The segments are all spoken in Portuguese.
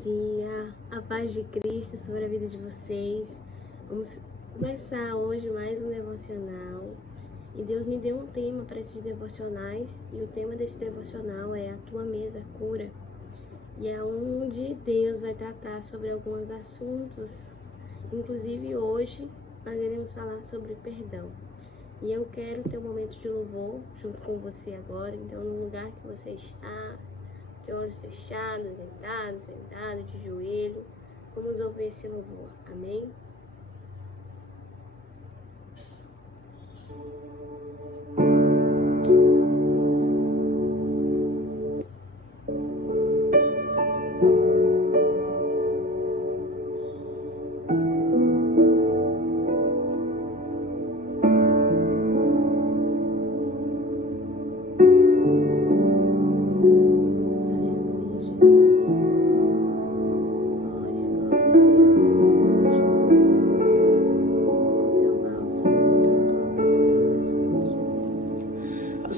dia, a paz de Cristo sobre a vida de vocês. Vamos começar hoje mais um devocional. E Deus me deu um tema para esses devocionais. E o tema desse devocional é A Tua Mesa Cura. E é onde Deus vai tratar sobre alguns assuntos. Inclusive hoje nós iremos falar sobre perdão. E eu quero ter um momento de louvor junto com você agora. Então, no lugar que você está, de olhos fechados, deitado, sentado, de joelho, vamos ouvir esse louvor. Amém?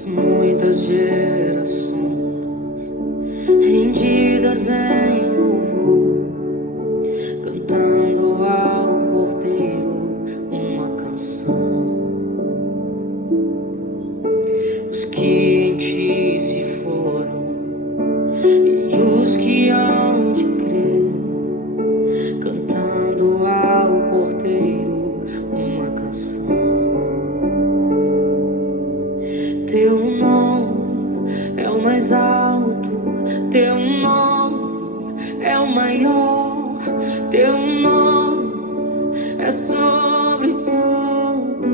Muitas gerações rendidas em louvor, cantando ao Cordeiro uma canção. Os que em ti se foram e os que hão de crer, cantando ao Cordeiro uma canção. Teu nome é o mais alto, teu nome é o maior, teu nome é sobre todos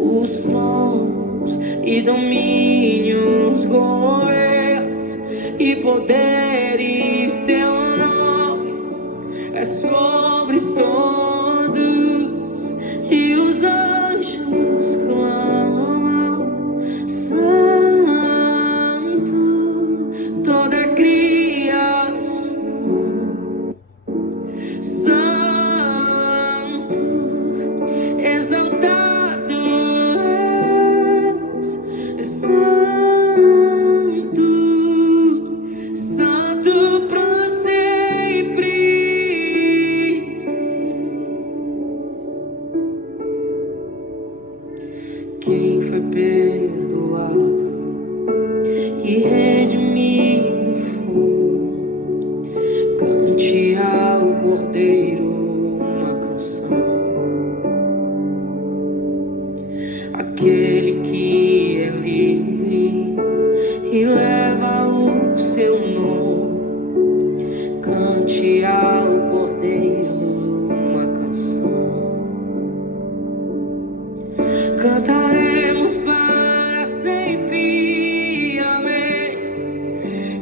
os tronos e domínios, governos e poderes. Teu nome é sobre todos e os anjos clamam, Santo, toda a criação, Santo, exaltado és, Santo, Santo pra sempre. Quem foi perdoado e redimido foi, cante ao Cordeiro uma canção. Aquele que é livre e leva o seu nome, cante ao Cordeiro uma canção. Cantaremos para sempre, amém.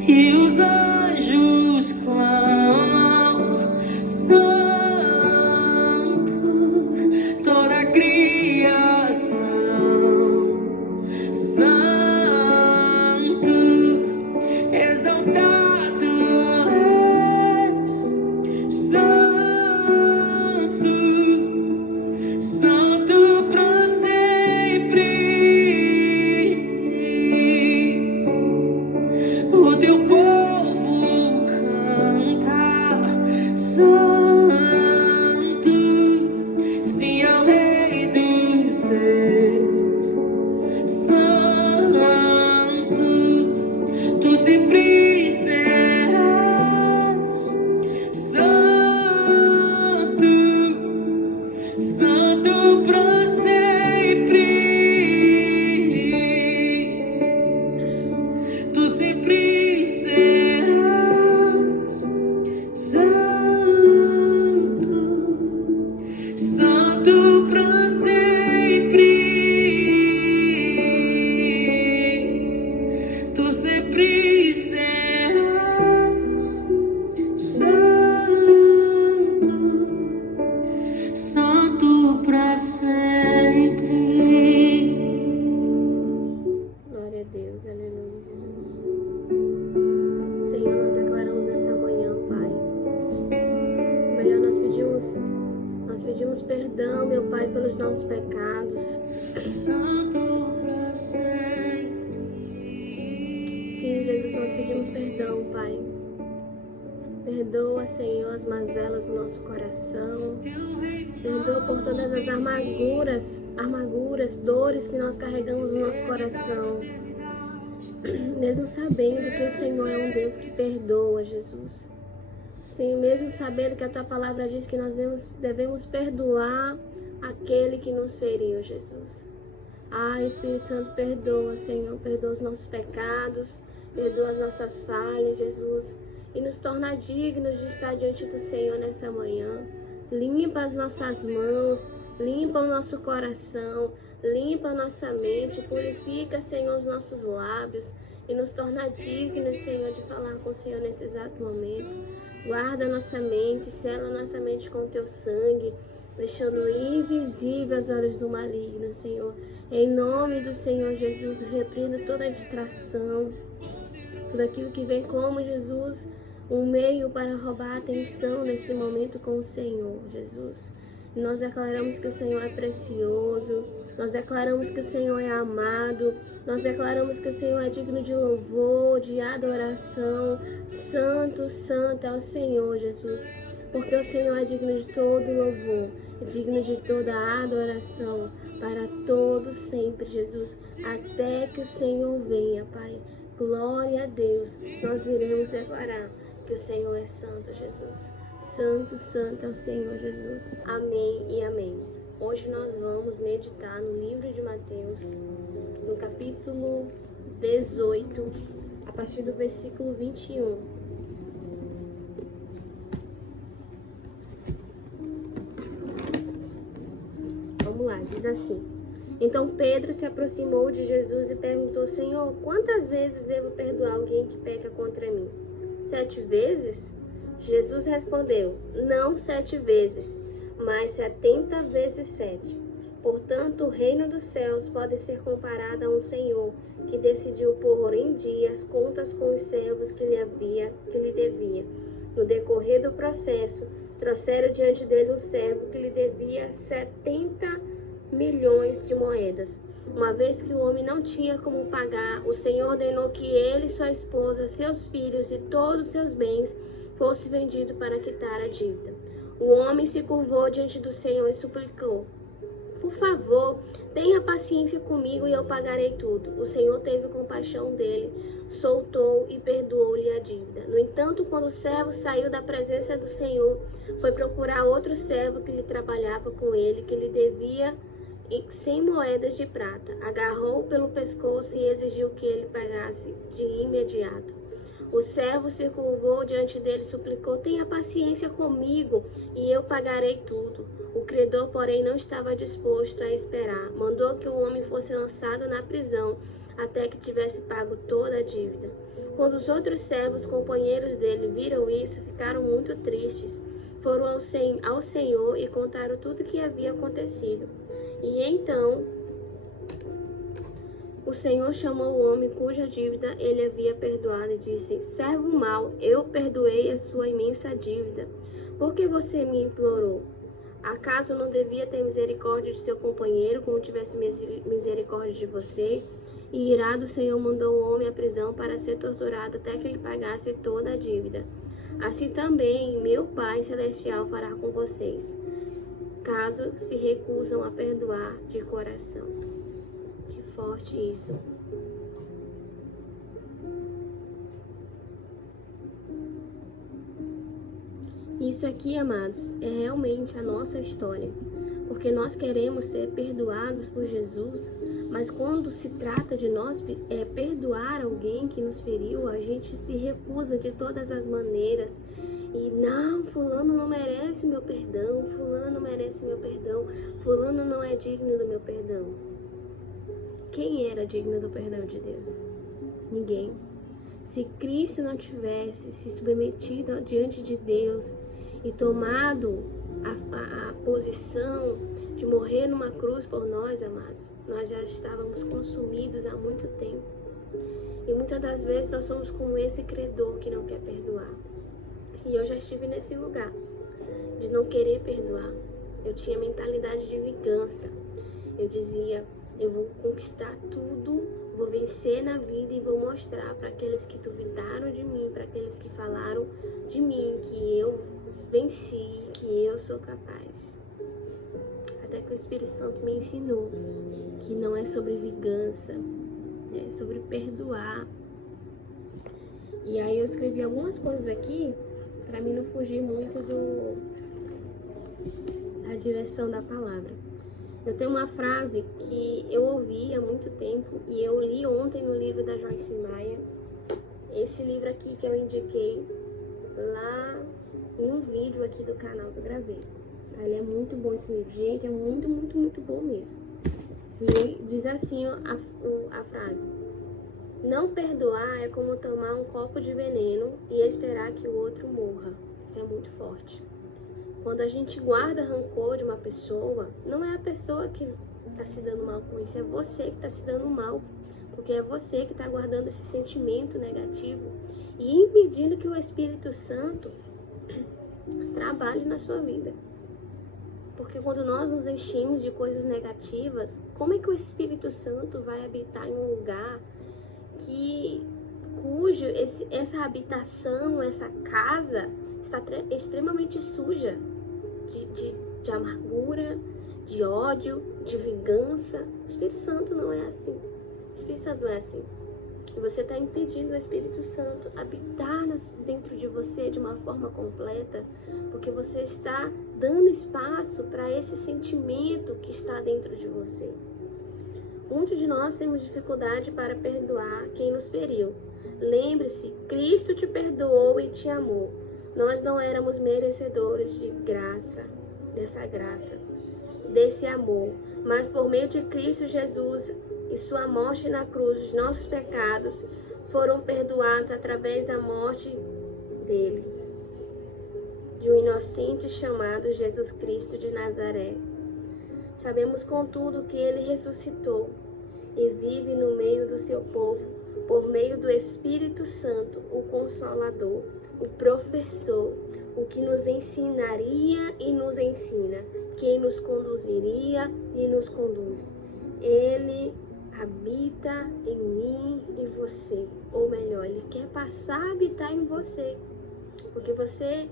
E os anjos clamam, Santo, toda a criação, Santo, exaltado és, Santo, Santo pra sempre. O teu povo canta, Santo, sim ao Rei dos Reis, Santo, tu sempre serás, Santo, Santo pra sempre. Tu sempre serás, Santo, Santo pra sempre. Tu sempre serás, Santo, Santo pra sempre. Glória a Deus, aleluia, Jesus. Senhor, nós declaramos essa manhã, Pai. Melhor, nós pedimos perdão, meu Pai, pelos nossos pecados. Santo pra sempre. Sim, Jesus, nós pedimos perdão Perdoa, Senhor, as mazelas do nosso coração. Perdoa por todas as amarguras, dores que nós carregamos no nosso coração. Mesmo sabendo que o Senhor é um Deus que perdoa, Jesus. Sim, mesmo sabendo que a Tua palavra diz que nós devemos perdoar aquele que nos feriu, Jesus. Espírito Santo, perdoa, Senhor. Perdoa os nossos pecados. Perdoa as nossas falhas, Jesus. E nos torna dignos de estar diante do Senhor nessa manhã. Limpa as nossas mãos, limpa o nosso coração, limpa a nossa mente, purifica, Senhor, os nossos lábios e nos torna dignos, Senhor, de falar com o Senhor nesse exato momento. Guarda a nossa mente, sela a nossa mente com o Teu sangue, deixando invisível as olhos do maligno, Senhor. Em nome do Senhor Jesus, repreenda toda distração, tudo aquilo que vem como, Jesus, um meio para roubar a atenção nesse momento com o Senhor, Jesus. Nós declaramos que o Senhor é precioso, nós declaramos que o Senhor é amado, nós declaramos que o Senhor é digno de louvor, de adoração. Santo, santo é o Senhor, Jesus, porque o Senhor é digno de todo louvor, é digno de toda adoração, para todos sempre, Jesus, até que o Senhor venha, Pai. Glória a Deus, nós iremos declarar que o Senhor é santo, Jesus. Santo, santo é o Senhor, Jesus. Amém e amém. Hoje nós vamos meditar no livro de Mateus, no capítulo 18, a partir do versículo 21. Vamos lá, diz assim: Então Pedro se aproximou de Jesus e perguntou: Senhor, quantas vezes devo perdoar alguém que peca contra mim? 7 vezes? Jesus respondeu: Não 7 vezes, mas 70 vezes 7. Portanto, o reino dos céus pode ser comparado a um senhor que decidiu pôr em dia as contas com os servos que lhe devia. No decorrer do processo, trouxeram diante dele um servo que lhe devia 70 milhões de moedas. Uma vez que o homem não tinha como pagar, o Senhor ordenou que ele, sua esposa, seus filhos e todos os seus bens fosse vendido para quitar a dívida. O homem se curvou diante do Senhor e suplicou: Por favor, tenha paciência comigo e eu pagarei tudo. O Senhor teve compaixão dele, soltou e perdoou-lhe a dívida. No entanto, quando o servo saiu da presença do Senhor, foi procurar outro servo que lhe trabalhava com ele, que lhe devia 100 moedas de prata. Agarrou-o pelo pescoço e exigiu que ele pagasse de imediato. O servo se curvou diante dele e suplicou: Tenha paciência comigo e eu pagarei tudo. O credor, porém, não estava disposto a esperar. Mandou que o homem fosse lançado na prisão até que tivesse pago toda a dívida. Quando os outros servos, companheiros dele, viram isso, ficaram muito tristes. Foram ao Senhor e contaram tudo o que havia acontecido. E então o Senhor chamou o homem cuja dívida ele havia perdoado e disse: Servo mau, eu perdoei a sua imensa dívida. Por que você me implorou? Acaso não devia ter misericórdia de seu companheiro, como tivesse misericórdia de você? E irado, o Senhor mandou o homem à prisão para ser torturado até que ele pagasse toda a dívida. Assim também meu Pai Celestial fará com vocês, caso se recusam a perdoar de coração. Que forte isso. Isso aqui, amados, é realmente a nossa história, porque nós queremos ser perdoados por Jesus, mas quando se trata de nós perdoar alguém que nos feriu, a gente se recusa de todas as maneiras. E não, fulano não merece meu perdão, fulano não merece meu perdão, fulano não é digno do meu perdão. Quem era digno do perdão de Deus? Ninguém. Se Cristo não tivesse se submetido diante de Deus e tomado a posição de morrer numa cruz por nós, amados, nós já estávamos consumidos há muito tempo. E muitas das vezes nós somos como esse credor que não quer perdoar. E eu já estive nesse lugar de não querer perdoar. Eu tinha mentalidade de vingança. Eu dizia: eu vou conquistar tudo, vou vencer na vida e vou mostrar para aqueles que duvidaram de mim, para aqueles que falaram de mim venci, que eu sou capaz. Até que o Espírito Santo me ensinou que não é sobre vingança, é sobre perdoar. E aí eu escrevi algumas coisas aqui para mim não fugir muito da direção da palavra. Eu tenho uma frase que eu ouvi há muito tempo e eu li ontem no livro da Joyce Meyer. Esse livro aqui que eu indiquei lá em um vídeo aqui do canal que eu gravei. Ele é muito bom esse livro, gente, é muito, muito, muito bom mesmo. E diz assim a frase: não perdoar é como tomar um copo de veneno e esperar que o outro morra. Isso é muito forte. Quando a gente guarda rancor de uma pessoa, não é a pessoa que está se dando mal com isso, é você que está se dando mal. Porque é você que está guardando esse sentimento negativo e impedindo que o Espírito Santo trabalhe na sua vida. Porque quando nós nos enchemos de coisas negativas, como é que o Espírito Santo vai habitar em um lugar cujo essa habitação, essa casa está extremamente suja de amargura, de ódio, de vingança? O Espírito Santo não é assim. O Espírito Santo não é assim. E você está impedindo o Espírito Santo habitar dentro de você de uma forma completa, porque você está dando espaço para esse sentimento que está dentro de você. Muitos de nós temos dificuldade para perdoar quem nos feriu. Lembre-se, Cristo te perdoou e te amou. Nós não éramos merecedores de graça, dessa graça, desse amor, mas por meio de Cristo Jesus e sua morte na cruz, os nossos pecados foram perdoados através da morte dele, de um inocente chamado Jesus Cristo de Nazaré. Sabemos, contudo, que ele ressuscitou e vive no meio do seu povo, por meio do Espírito Santo, o Consolador, o Professor, o que nos ensinaria e nos ensina, quem nos conduziria e nos conduz. Ele habita em mim e você, ou melhor, ele quer passar a habitar em você, porque você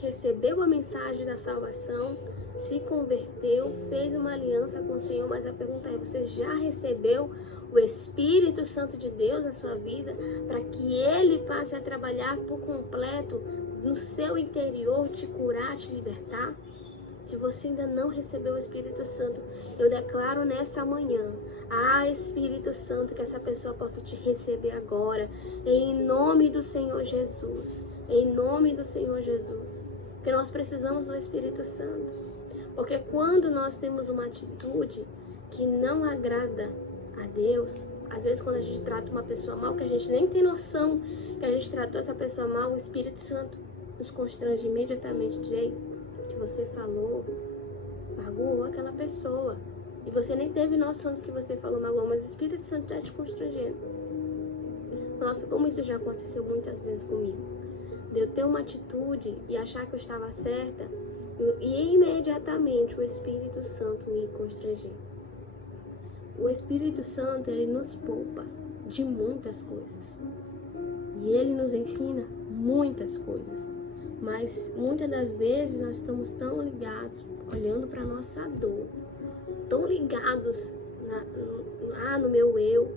recebeu a mensagem da salvação, se converteu, fez uma aliança com o Senhor, mas a pergunta é: você já recebeu o Espírito Santo de Deus na sua vida para que ele passe a trabalhar por completo no seu interior, te curar, te libertar? Se você ainda não recebeu o Espírito Santo, eu declaro nessa manhã: Espírito Santo, que essa pessoa possa te receber agora, em nome do Senhor Jesus, em nome do Senhor Jesus, porque nós precisamos do Espírito Santo. Porque quando nós temos uma atitude que não agrada a Deus, às vezes quando a gente trata uma pessoa mal, que a gente nem tem noção que a gente tratou essa pessoa mal, o Espírito Santo nos constrange imediatamente, diz: que você falou, magoou aquela pessoa, e você nem teve noção do que você falou, magoou, mas o Espírito Santo está te constrangendo. Nossa, como isso já aconteceu muitas vezes comigo, de eu ter uma atitude e achar que eu estava certa, e imediatamente o Espírito Santo me constrangeu. O Espírito Santo, ele nos poupa de muitas coisas, e ele nos ensina muitas coisas. Mas muitas das vezes nós estamos tão ligados, olhando para a nossa dor, tão ligados no meu eu,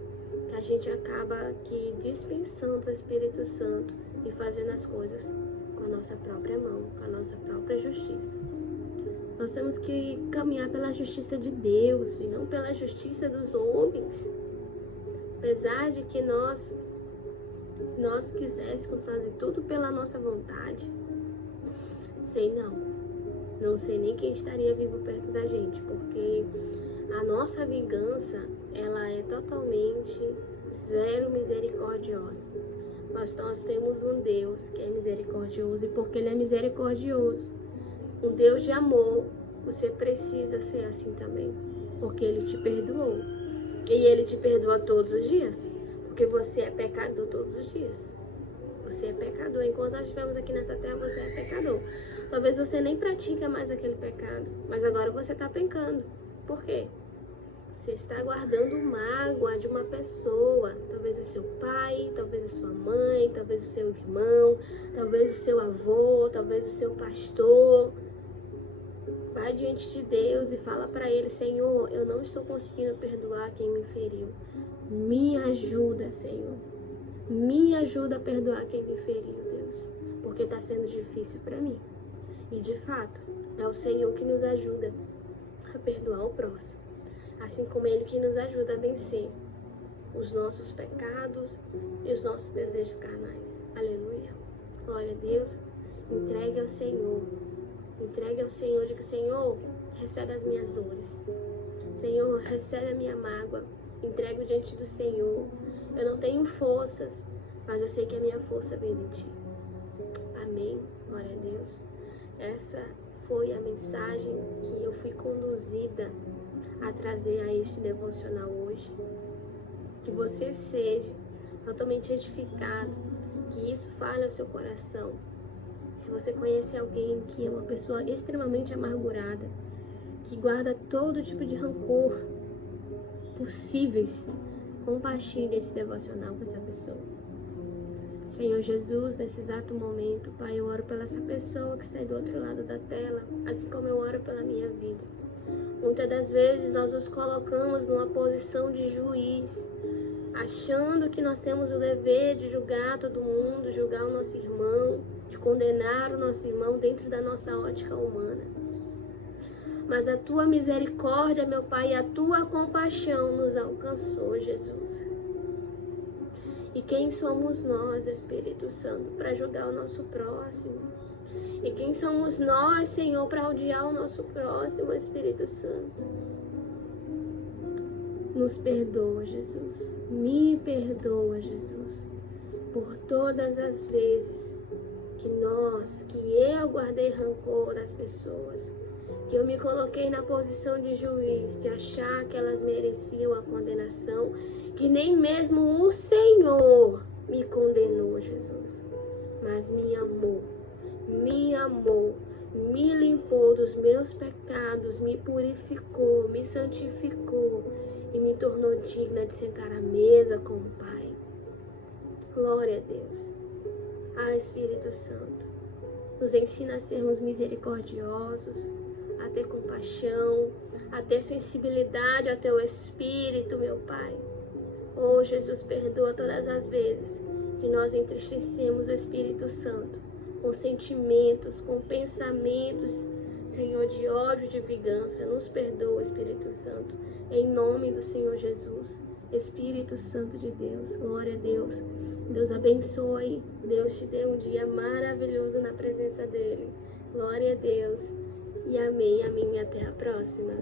que a gente acaba aqui dispensando o Espírito Santo e fazendo as coisas com a nossa própria mão, com a nossa própria justiça. Nós temos que caminhar pela justiça de Deus e não pela justiça dos homens. Apesar de que nós quiséssemos fazer tudo pela nossa vontade, não sei nem quem estaria vivo perto da gente, porque a nossa vingança, ela é totalmente zero misericordiosa. Mas nós temos um Deus que é misericordioso, e porque ele é misericordioso, um Deus de amor, você precisa ser assim também, porque ele te perdoou, e ele te perdoa todos os dias, porque você é pecador todos os dias. Você é pecador. Enquanto nós estivermos aqui nessa terra, você é pecador. Talvez você nem pratica mais aquele pecado, mas agora você está pecando. Por quê? Você está guardando mágoa de uma pessoa, talvez é seu pai, talvez é sua mãe, talvez o seu irmão, talvez o seu avô, talvez o seu pastor. Vai diante de Deus e fala para Ele: Senhor, eu não estou conseguindo perdoar quem me feriu. Me ajuda, Senhor. Me ajuda a perdoar quem me feriu, Deus, porque está sendo difícil para mim. E de fato, é o Senhor que nos ajuda a perdoar o próximo, assim como Ele que nos ajuda a vencer os nossos pecados e os nossos desejos carnais. Aleluia. Glória a Deus. Entregue ao Senhor. Entregue ao Senhor. Diga: Senhor, recebe as minhas dores. Senhor, recebe a minha mágoa. Entrego diante do Senhor. Eu não tenho forças, mas eu sei que a minha força vem de Ti. Amém. Glória a Deus. Essa foi a mensagem que eu fui conduzida a trazer a este devocional hoje. Que você seja totalmente edificado, que isso fale ao seu coração. Se você conhece alguém que é uma pessoa extremamente amargurada, que guarda todo tipo de rancor possíveis, compartilhe esse devocional com essa pessoa. Senhor Jesus, nesse exato momento, Pai, eu oro pela essa pessoa que está do outro lado da tela, assim como eu oro pela minha vida. Muitas das vezes nós nos colocamos numa posição de juiz, achando que nós temos o dever de julgar todo mundo, julgar o nosso irmão, de condenar o nosso irmão dentro da nossa ótica humana. Mas a Tua misericórdia, meu Pai, e a Tua compaixão nos alcançou, Jesus. E quem somos nós, Espírito Santo, para julgar o nosso próximo? E quem somos nós, Senhor, para odiar o nosso próximo, Espírito Santo? Nos perdoa, Jesus. Me perdoa, Jesus, por todas as vezes que eu guardei rancor das pessoas, que eu me coloquei na posição de juiz, de achar que elas mereciam a condenação, que nem mesmo o Senhor me condenou, Jesus, mas me amou, me limpou dos meus pecados, me purificou, me santificou e me tornou digna de sentar à mesa com o Pai. Glória a Deus. Espírito Santo, nos ensina a sermos misericordiosos, a ter compaixão, a ter sensibilidade ao Teu Espírito, meu Pai. Oh, Jesus, perdoa todas as vezes que nós entristecemos o Espírito Santo com sentimentos, com pensamentos, Senhor, de ódio, de vingança. Nos perdoa, Espírito Santo, em nome do Senhor Jesus. Espírito Santo de Deus, glória a Deus. Deus abençoe, Deus te dê um dia maravilhoso na presença dEle. Glória a Deus. E amém, amém, até a próxima.